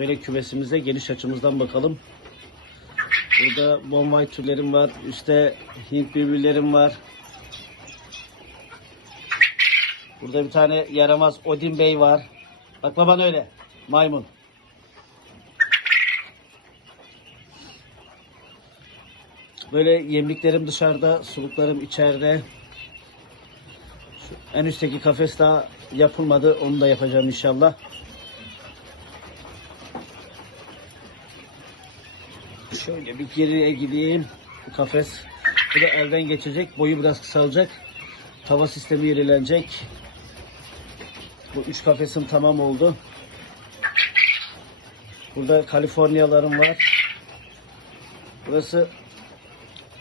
Şöyle kümesimize geniş açımızdan bakalım. Burada bombay türlerim var. Üstte Hint birbirlerim var. Burada bir tane yaramaz Odin Bey var. Bak baban öyle. Maymun. Böyle yemliklerim dışarıda, suluklarım içeride. Şu en üstteki kafes daha yapılmadı. Onu da yapacağım inşallah. Şöyle bir geriye gideyim. Bu kafes. Bu da elden geçecek. Boyu biraz kısalacak. Tava sistemi yenilenecek. Bu üç kafesim tamam oldu. Burada Kaliforniyalarım var. Burası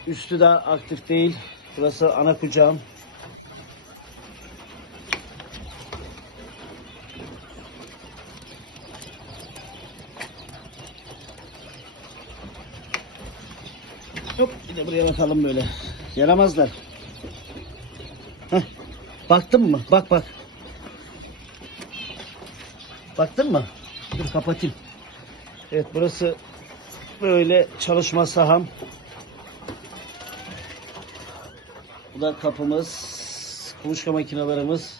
üstü daha aktif değil. Burası ana kucağım. Hop bir de buraya bakalım böyle. Yaramazlar. Heh. Baktın mı? Bak bak. Baktın mı? Dur kapatayım. Evet burası böyle çalışma saham. Bu da kapımız. Kuluçka makinalarımız.